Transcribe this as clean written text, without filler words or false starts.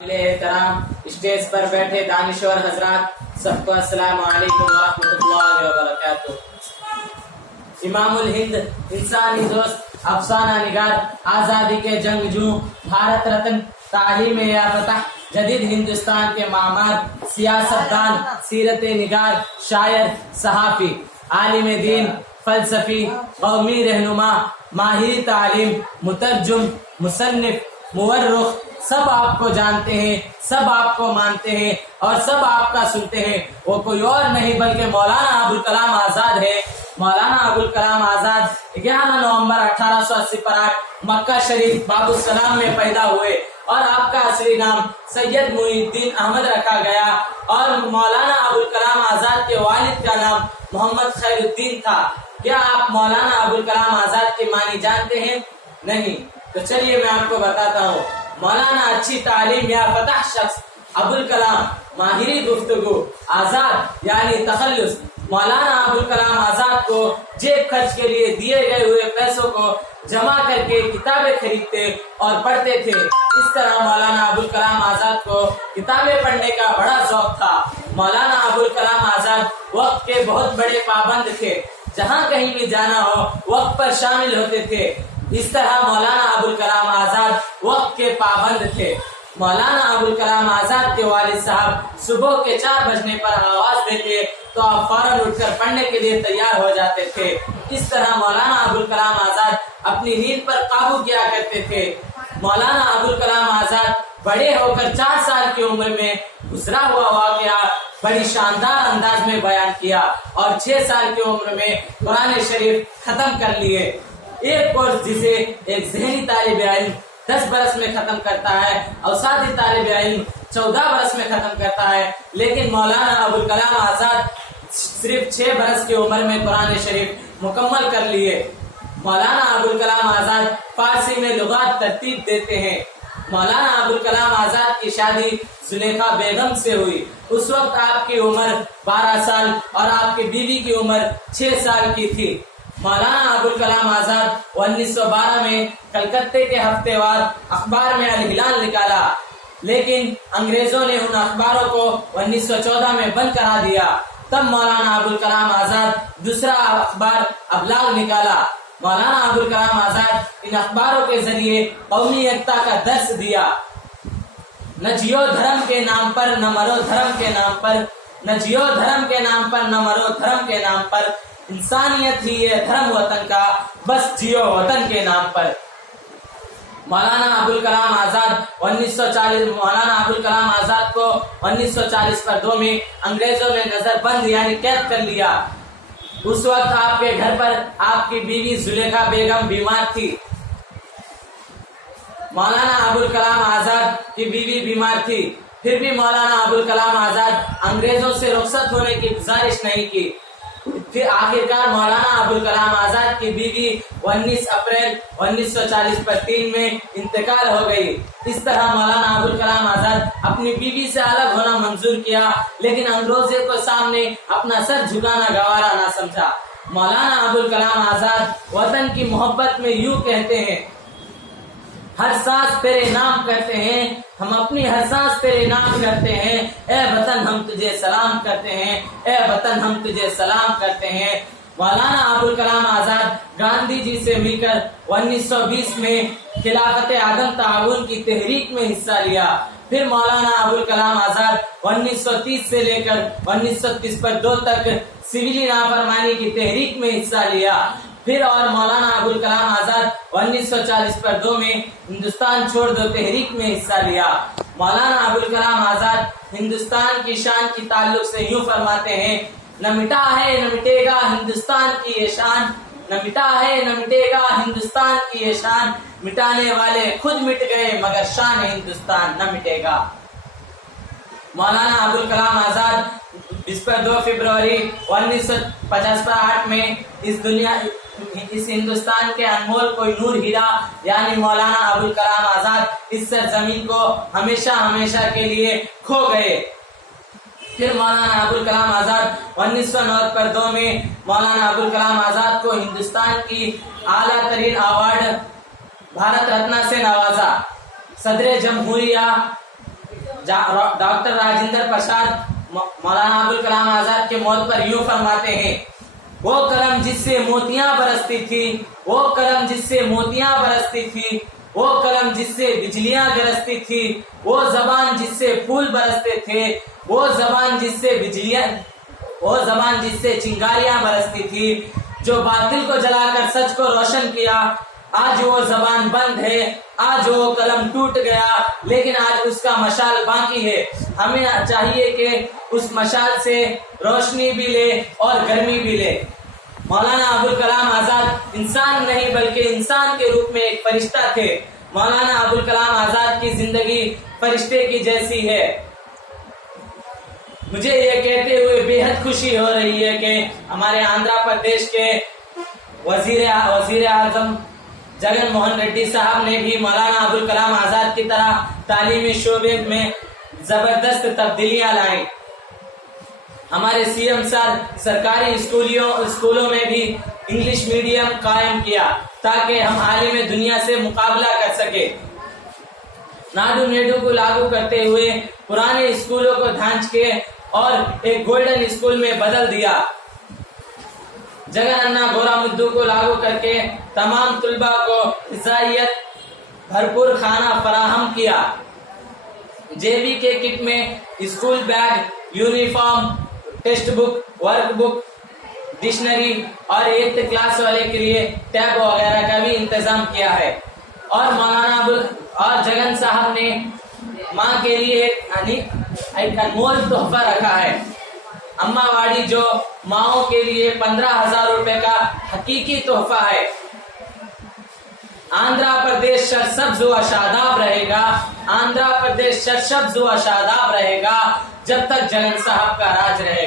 एहतराम स्टेज पर बैठे दानिश्वर हजरात, सबको अस्सलाम वालेकुम वरहमतुल्लाहि वबरकातुह। इमामुल हिंद, इंसानी दोस्त, अफसाना निगार, आजादी के जंगजू, भारत रत्न, तालीम याफ्ता, जदीद हिंदुस्तान के मामार, सियासतदान, सीरत निगार, शायर, सहाफी, आलिम दीन, फलसफी, कौमी रहनुमा, माहिर तालीम, मुतरजुम, मुसन्निफ, मुवर्रिख, सब आपको जानते हैं, सब आपको मानते हैं और सब आपका सुनते हैं। वो कोई और नहीं बल्कि मौलाना अबुल कलाम आजाद है। मौलाना अबुल कलाम आजाद 11 नवंबर 1880 पर मक्का शरीफ बाबुसलाम में पैदा हुए और आपका असली नाम सैयद मुईनुद्दीन अहमद रखा गया और मौलाना अबुल कलाम आजाद के वालिद का नाम मोहम्मद खैरुद्दीन था। क्या आप मौलाना अबुल कलाम आजाद की मानी जानते हैं? नहीं, तो चलिए मैं आपको बताता हूँ। मौलाना अच्छी तालीम याफ्ता शख्स, अबुल कलाम माहिरी गुफ्तगू, आजाद यानी तखल्लुस। मौलाना अबुल कलाम आजाद को जेब खर्च के लिए दिए गए हुए पैसों को जमा करके किताबें खरीदते और पढ़ते थे। इस तरह मौलाना अबुल कलाम आजाद को किताबें पढ़ने का बड़ा शौक था। मौलाना अबुल कलाम आजाद वक्त के बहुत बड़े पाबंद थे। जहाँ कहीं भी जाना हो वक्त पर शामिल होते थे। इस तरह मौलाना अबुल कलाम आजाद वक्त के पाबंद थे। मौलाना अबुल कलाम आजाद के वालिद साहब सुबह के 4 बजने पर आवाज देते तो आप फौरन उठकर पढ़ने के लिए तैयार हो जाते थे। इस तरह मौलाना अबुल कलाम आजाद अपनी नींद पर काबू किया करते थे। मौलाना अबुल कलाम आजाद बड़े होकर 4 साल की उम्र में गुजरा हुआ वाकया बड़ी शानदार अंदाज में बयान किया और 6 साल की उम्र में कुरान शरीफ खत्म कर लिए। एक कोर्स जिसे एक ज़हनी तालिब इल्म 10 बरस में खत्म करता है और साथ ही तालिब इल्म 14 बरस में खत्म करता है, लेकिन मौलाना अबुल कलाम आजाद सिर्फ 6 बरस की उम्र में कुरान शरीफ मुकम्मल कर लिए। मौलाना अबुल कलाम आजाद फारसी में लुगात तरतीब देते हैं। मौलाना अबुल कलाम आजाद की शादी जुलेखा बेगम से हुई। उस वक्त आपकी उम्र 12 साल और आपकी बीवी की उम्र 6 साल की थी। मौलाना अबुल कलाम आजाद 1912 में कलकत्ते के हफ्तेवार अखबार में अल हिलाल निकाला, लेकिन अंग्रेजों ने उन अखबारों को 1914 में बंद करा दिया। तब मौलाना अबुल कलाम आजाद दूसरा अखबार अबलाग निकाला। मौलाना अबुल कलाम आजाद इन अखबारों के जरिए कौमी एकता का दर्स दिया। न जियो धर्म के नाम पर न मरो धर्म के नाम पर, न जियो धर्म के नाम पर न मरो धर्म के नाम पर, इंसानियत ही है धर्म वतन का, बस जियो वतन के नाम पर। मौलाना अबुल कलाम आजाद 1940 मौलाना अबुल कलाम आजाद को 1942 में अंग्रेजों ने नजरबंद यानी कैद कर लिया। उस वक्त आपके घर पर आपकी बीवी जुलेखा बेगम बीमार थी। मौलाना अबुल कलाम आजाद की बीवी बीमार थी, फिर भी मौलाना अबुल कलाम आजाद अंग्रेजों से रुखसत होने की गुजारिश नहीं की। फिर आखिरकार मौलाना अबुल कलाम आजाद की बीवी 19 अप्रैल 1940 पर 3 में इंतकाल हो गई। इस तरह मौलाना अबुल कलाम आजाद अपनी बीवी से अलग होना मंजूर किया, लेकिन अंग्रेजों को सामने अपना सर झुकाना गवारा ना समझा। मौलाना अबुल कलाम आजाद वतन की मोहब्बत में यूं कहते हैं, हर सांस तेरे नाम करते हैं, हम अपनी हर सांस तेरे नाम करते हैं। ए वतन हम तुझे सलाम करते हैं, ए वतन हम तुझे सलाम करते हैं। मौलाना अबुल कलाम आजाद गांधी जी से मिलकर 1920 में खिलाफत आदम ताउन की तहरीक में हिस्सा लिया। फिर मौलाना अबुल कलाम आजाद 1930 से लेकर 1930 पर 2 तक सिविली नाफरमानी की तहरीक में हिस्सा लिया। फिर और मौलाना अबुल कलाम आजाद 1940 पर 2 में हिंदुस्तान छोड़ दो तहरीक में हिस्सा लिया। मौलाना अबुल कलाम आजाद हिंदुस्तान की शान की ताल्लुक से यूं फरमाते हैं, न मिटा है न मिटेगा हिंदुस्तान की ये शान, न मिटा है न मिटेगा हिंदुस्तान की ये शान, मिटाने वाले खुद मिट गए मगर शान हिंदुस्तान न मिटेगा। मौलाना अबुल कलाम आजाद इस पर 2 फरवरी 1958 में इस हिंदुस्तान के अनमोल कोई नूर हीरा यानी मौलाना अबुल कलाम आजाद इस सरजमीन को हमेशा हमेशा के लिए खो गए। फिर मौलाना अबुल कलाम आजाद 1909 पर 2 में मौलाना अबुल कलाम आजाद को हिंदुस्तान की आला तरीन अवार्ड भारत रत्न से नवाजा। सदर जमहूरिया डॉक्टर राजेंद्र प्रसाद मौलाना अबुल कलाम आजाद के मौत पर यूं फरमाते हैं, वो कलम जिससे मोतियां बरसती थी, वो कलम जिससे मोतियां बरसती थी, वो कलम जिससे बिजलियां गरजती थी, वो जबान जिससे फूल बरसते थे, वो जबान जिससे चिंगारियां बरसती थी, जो बातिल को जलाकर सच को रोशन किया, आज वो जबान बंद है, आज वो कलम टूट गया, लेकिन आज उसका मशाल बाकी है। हमें चाहिए कि उस मशाल से रोशनी भी ले और गर्मी भी ले। मौलाना अबुल कलाम आजाद इंसान नहीं बल्कि इंसान के रूप में एक फरिश्ता थे। मौलाना अबुल कलाम आजाद की जिंदगी फरिश्ते की जैसी है। मुझे ये कहते हुए बेहद खुशी हो रही है कि हमारे आंध्र प्रदेश के वजीर आजम जगन मोहन रेड्डी साहब ने भी मौलाना अबुल कलाम आजाद की तरह तालीमी शोबे में जबरदस्त तब्दीलियां लाई। हमारे सीएम सर सरकारी स्कूलों में भी इंग्लिश मीडियम कायम किया ताकि हम आलिम दुनिया से मुकाबला कर सके। नाडू नेडू को लागू करते हुए पुराने स्कूलों को धांच के और एक गोल्डन स्कूल में बदल दिया। जगनन्ना गोरा मुद्दू को लागू करके तमाम तुलबा को हिजायत भरपूर खाना फराहम किया। जेबी के किट में school bag, uniform, text book, work book, dictionary और 8th क्लास वाले के लिए टैब वगैरह का भी इंतजाम किया है। और मौलाना जगन साहब ने माँ के लिए एक अनमोल तोहफा रखा है। अम्मावाड़ी जो माओं के लिए 15,000 रुपए का हकीकी तोहफा है। आंध्र प्रदेश सरसब्ज व शादाब रहेगा, आंध्र प्रदेश सरसब्ज व शादाब रहेगा जब तक जगन साहब का राज रहेगा।